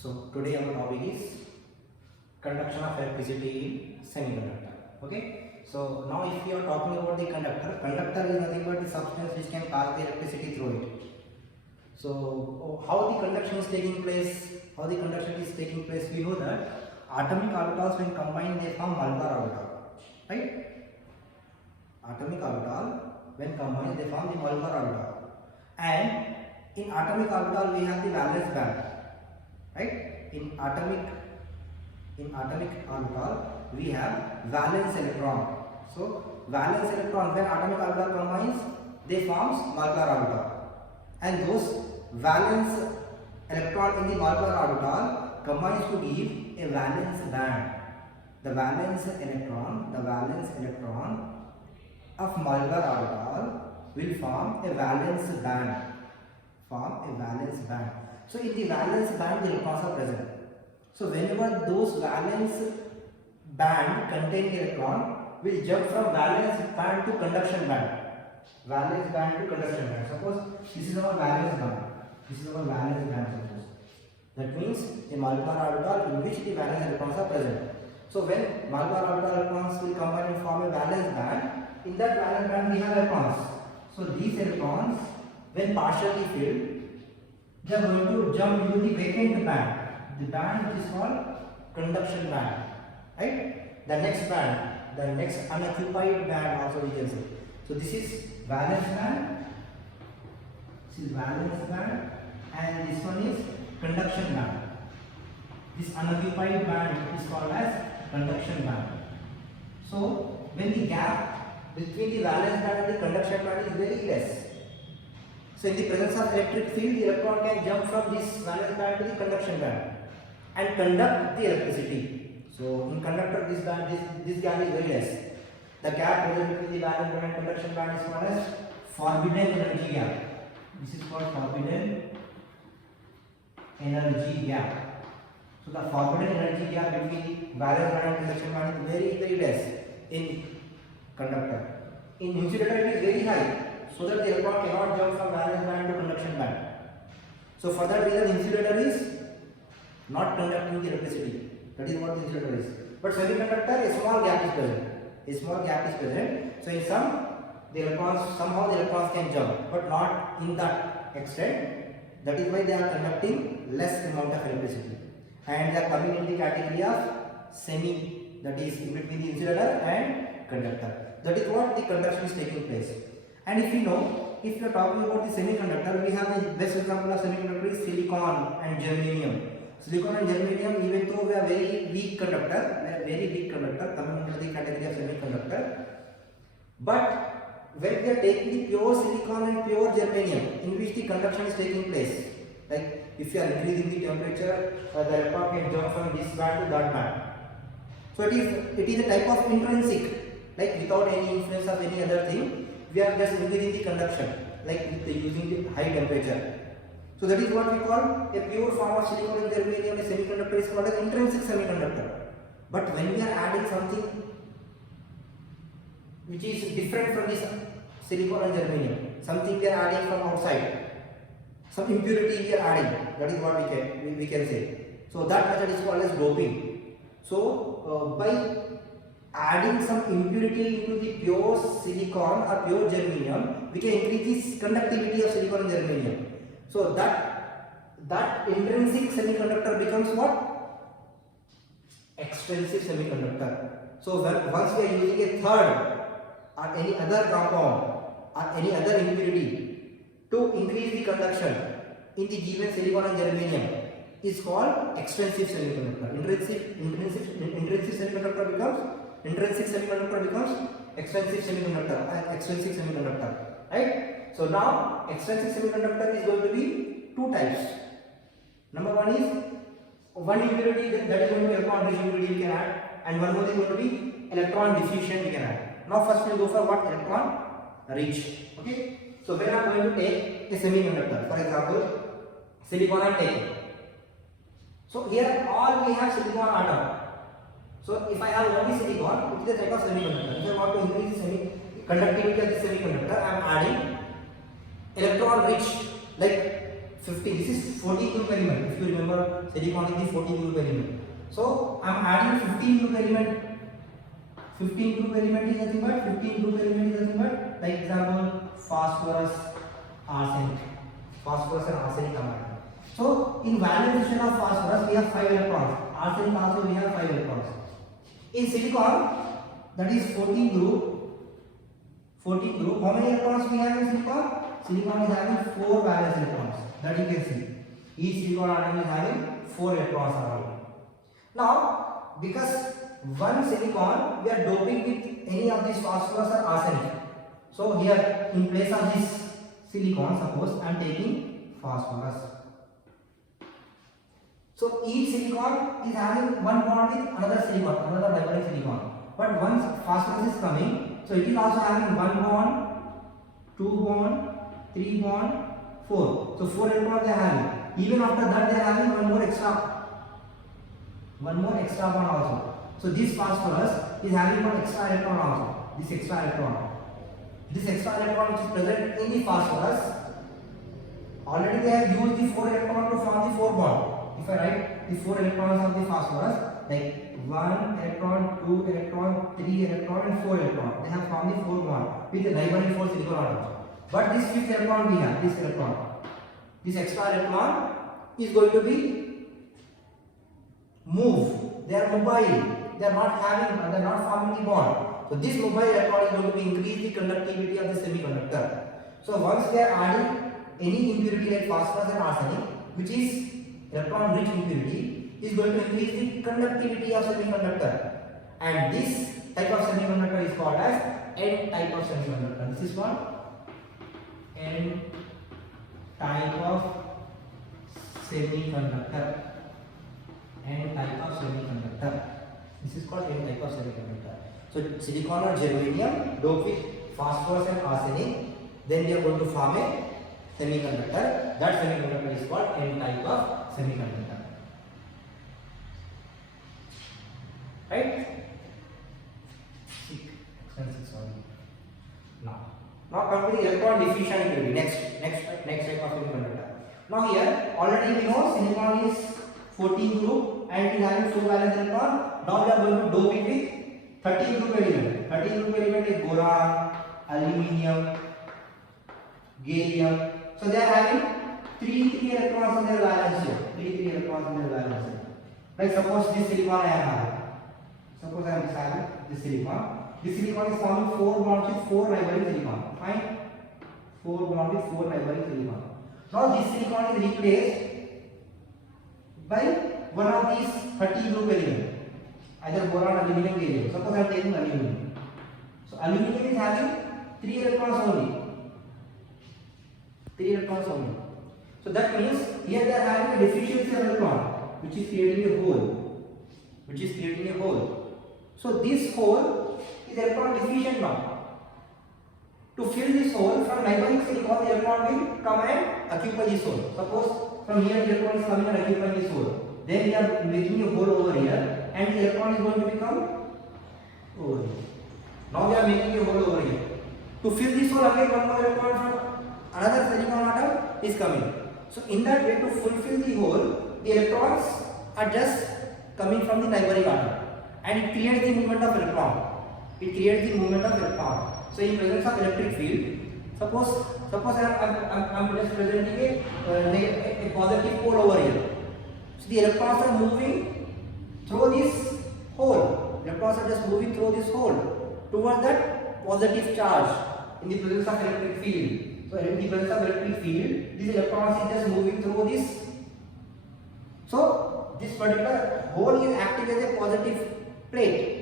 So today our topic is conduction of electricity in semiconductor. Okay. So now if we are talking about the conductor, conductor is nothing but the substance which can pass the electricity through it. So how the conduction is taking place? How the conduction is taking place? We know that atomic orbitals when combined they form molecular orbital, right? Atomic orbital when combined they form the molecular orbital, and in atomic orbital we have the valence band. Right? In atomic orbital we have valence electron. So valence electron when atomic orbital combines they forms molecular orbital, and those valence electron in the molecular orbital combines to give a valence band. The valence electron of molecular orbital will form a valence band. So in the valence band the electrons are present. So whenever those valence band contain the electron will jump from valence band to conduction band. Suppose this is our valence band. Suppose that means a molecular orbital in which the valence electrons are present. So when molecular orbital electrons will combine and form a valence band, in that valence band we have electrons. So these electrons when partially filled they are going to jump into the vacant band, the band which is called conduction band, right? The next unoccupied band also we can say. So this is valence band, and this one is conduction band. This unoccupied band is called as conduction band. So when the gap between the valence band and the conduction band is very less, so in the presence of electric field, the electron can jump from this valence band to the conduction band and conduct the electricity. So in conductor this gap is very less. The gap between the valence band and conduction band is called as forbidden energy gap. This is called forbidden energy gap. So the forbidden energy gap between the valence band and conduction band is very less in conductor. In insulator it is very high, so that the electron cannot jump from valence band to conduction band. So for that reason insulator is not conducting the electricity. That is what the insulator is. But semiconductor, a small gap is present. So in some somehow the electrons can jump, but not in that extent. That is why they are conducting less amount of electricity, and they are coming in the category of semi, that is in between the insulator and conductor. That is what the conduction is taking place. And if you are talking about the semiconductor, we have the best example of semiconductor is silicon and germanium. Silicon and germanium, even though we are very weak conductor, coming under the category of semiconductor, but when we are taking the pure silicon and pure germanium, in which the conduction is taking place, like if you are increasing the temperature, the electron can jump from this band to that band. So it is a type of intrinsic, like without any influence of any other thing. We are just increasing the conduction, like using the high temperature. So that is what we call a pure form of silicon and germanium. A semiconductor is called an intrinsic semiconductor. But when we are adding something which is different from this silicon and germanium, something we are adding from outside, some impurity we are adding, that is what we can say. So that method is called as doping. So by adding some impurity into the pure silicon or pure germanium, we can increase the conductivity of silicon and germanium. So that intrinsic semiconductor becomes what? Extrinsic semiconductor. So once we are using a third or any other compound or any other impurity to increase the conduction in the given silicon and germanium, is called extrinsic semiconductor. Intrinsic semiconductor becomes extrinsic semiconductor, right? So now extrinsic semiconductor is going to be two types. Number one is one impurity, that is going to be electron rich impurity we can add, and one more is going to be electron deficient we can add. Now first we will go for what? Electron rich. Okay. So when I am going to take a semiconductor, for example silicon I am taking. So here all we have silicon atom. So if I have only silicon, it is a type of semiconductor. If I want to increase the conductivity of the semiconductor, I am adding electron rich, like 50. This is 14 group element. If you remember, silicon is the 14 group element. So I am adding 15 group element. 15 group element is nothing but 15 group element is nothing but, like example, phosphorus, arsenic. Phosphorus and arsenic are added. So in valence addition of phosphorus we have 5 electrons. Arsenic also we have 5 electrons. In silicon, that is 14 group. 14 group. How many electrons we have in silicon? Silicon is having 4 valence electrons. That you can see. Each silicon atom is having 4 electrons around. Now, because one silicon we are doping with any of these phosphorus or arsenic. So here in place of this silicon, suppose I am taking phosphorus. So each silicon is having one bond with another silicon, another neighboring silicon. But once phosphorus is coming, so it is also having one bond, 2 bond, 3 bond, 4. So 4 electrons they are having. Even after that they are having one more extra bond also. So this phosphorus is having one extra electron also. This extra electron which is present in the phosphorus, already they have used the 4 electron to form the 4 bond. If I write the 4 electrons of the phosphorus, like 1 electron, 2 electron, 3 electron and 4 electron, they have formed the 4 bond with the neighboring 4 silicon atoms. But this 5th electron we have, this extra electron is going to be move. They are mobile. They are not forming the bond. So this mobile electron is going to increase the conductivity of the semiconductor. So once they are adding any impurity like phosphorus and arsenic, which is electron rich impurity, is going to increase the conductivity of semiconductor. And this type of semiconductor is called as N type of semiconductor. This is what? N type of semiconductor. N type of semiconductor. This is called N type of semiconductor. So silicon or germanium doped with phosphorus and arsenic, then they are going to form a semiconductor. That semiconductor is called N type of semiconductor. Right? Now come to the electron diffusion impurity. Next type of semiconductor. Now here already we know silicon is 14 group and it is having 4 valence electron. Now we are going to dope it with 13 group element. 13 group element is boron, aluminium, gallium. So they are having 3 electrons in their valence here. 3 electrons in their valence here. Like suppose this silicon I am having. Suppose I am having this silicon. This silicon is forming 4 bonds with 4 neighboring silicon. Fine. 4 bonds with 4 neighboring silicon. Now this silicon is replaced by one of these 30 group elements. Either boron, aluminium, gallium. Suppose I am taking aluminium. So aluminium is having 3 electrons only. 3 electrons only. So that means here they are having a deficiency of electron, which is creating a hole. So this hole is electron deficient now. To fill this hole from neighboring silicon, the electron will come and occupy this hole. Suppose from here the electron is coming and occupying this hole. Then we are making a hole over here, and the electron is going to become over here. Now we are making a hole over here. To fill this hole again, one more electron from another silicon atom is coming. So in that way, to fulfill the hole, the electrons are just coming from the neighboring atom, and it creates the movement of electron. So in presence of electric field, suppose I am just presenting a positive pole over here. So the electrons are moving through this hole. Electrons are just moving through this hole towards that positive charge in the presence of electric field. So in the presence of electric field, these electrons is just moving through this. So this particular hole is acting as a positive plate.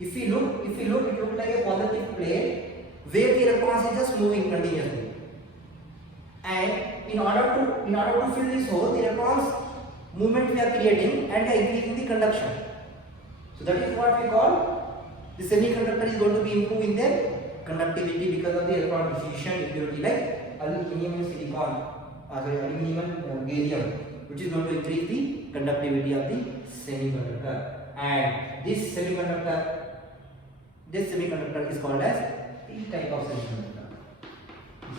If we look, it looks like a positive plate where the electrons is just moving continuously. And in order to fill this hole, the electrons movement we are creating and increasing the conduction. So that is what we call the semiconductor is going to be improving their conductivity because of the electron diffusion impurity like aluminium and silicon, aluminium and gallium, which is going to increase the conductivity of the semiconductor. And this semiconductor is called as P type of semiconductor.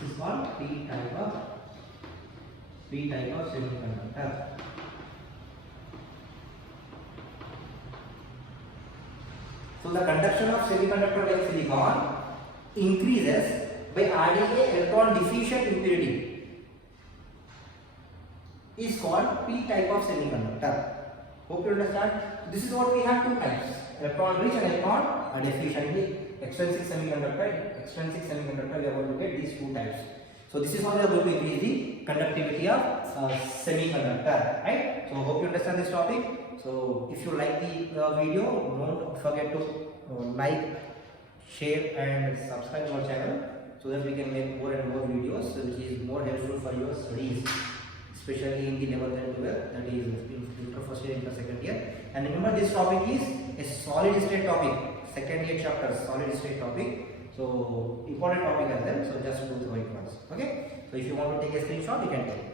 This is called P type of P type of semiconductor. So the conduction of semiconductor like silicon increases by adding a electron deficient impurity is called P type of semiconductor. Hope you understand. This is what we have two types: electron rich and electron deficient. Extrinsic semiconductor, we are going to get these two types. So this is how we are going to increase the conductivity of semiconductor, right? So hope you understand this topic. So if you like the video, don't forget to like, share and subscribe to our channel so that we can make more and more videos which is more helpful for your studies, especially in the level 10 12, that is inter first year, inter second year. And remember, this topic is a solid state topic, second year chapter, solid state topic. So important topic as well. So just go through it once. Okay. So if you want to take a screenshot, you can take.